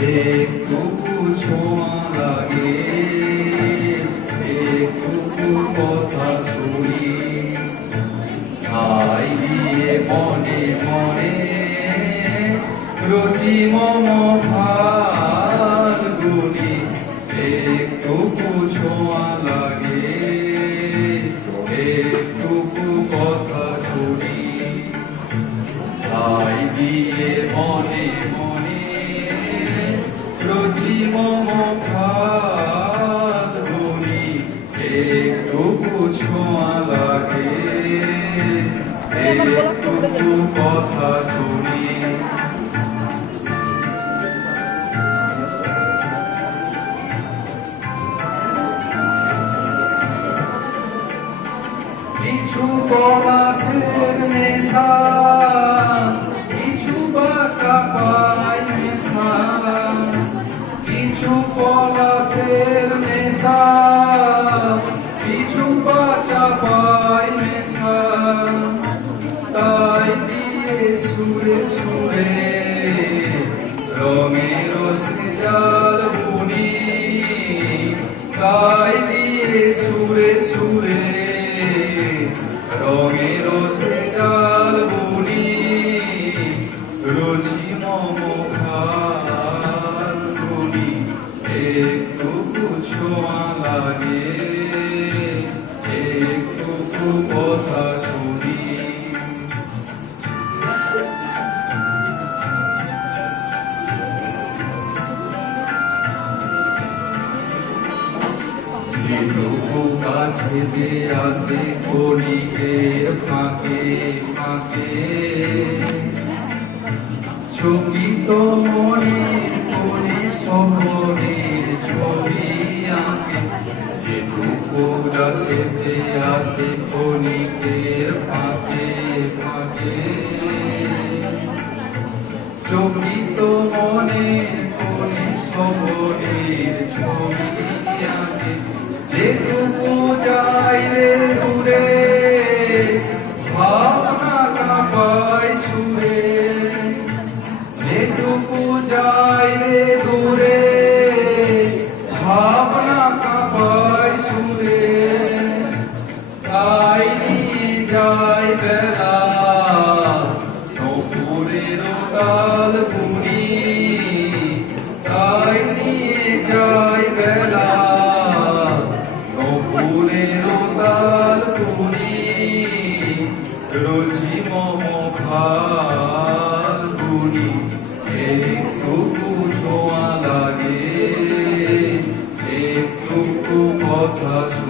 একটুকু ছোঁয়া লাগে, একটুকু কথা শুনি, আই দিয়ে মনে মনে রচি মম ফাল্গুনি। একটুকু ছোঁয়া লাগে, একটুকু কথা শুনি, আই দিয়ে মনে মনে রচি মম ফাল্গুনি। একটুকু ছোঁয়া লাগে, একটুকু কথা শুনি। কিছু পলাশের নেশা, কিছু বাঁচা পাই নেশা, কিছু পলাশের নেশা, কিছু বাঁচা পাই নেশা। তাই দিয়ে সুরে সুরে রঙের সেজাল বুনি, তাই দিয়ে সুরে সুরে রঙের সেজাল বুনি। রচি মম ফাল্গুনি, একটুকু ছোঁয়া লাগে, একটুকু কথা শুনি। যেটুকু কাছে আসে কলিকের ফাঁকে ফাঁকে, চকিত মনে কোনে শহরের ছবি আঁকে। যেটুকু কাছে আসে কলিকের ফাঁকে ফাঁকে, চকিত মনে কোনে শহরের ছবি আঁকে। যেটুকু যাই রে দূরে ভাবনা কাঁপায় সুরে, যেটুকু যাই রে দূরে ভাবনা কাঁপায় সুরে। তাই নিয়ে যাই বেলা নপুরের তাল বুনি, তাই নিয়ে যাই বেলা নপুরের তাল বুনি। রচি মম ফাল্গুনি, একটুকু ছোঁয়া লাগে, একটুকু কথা শুনি।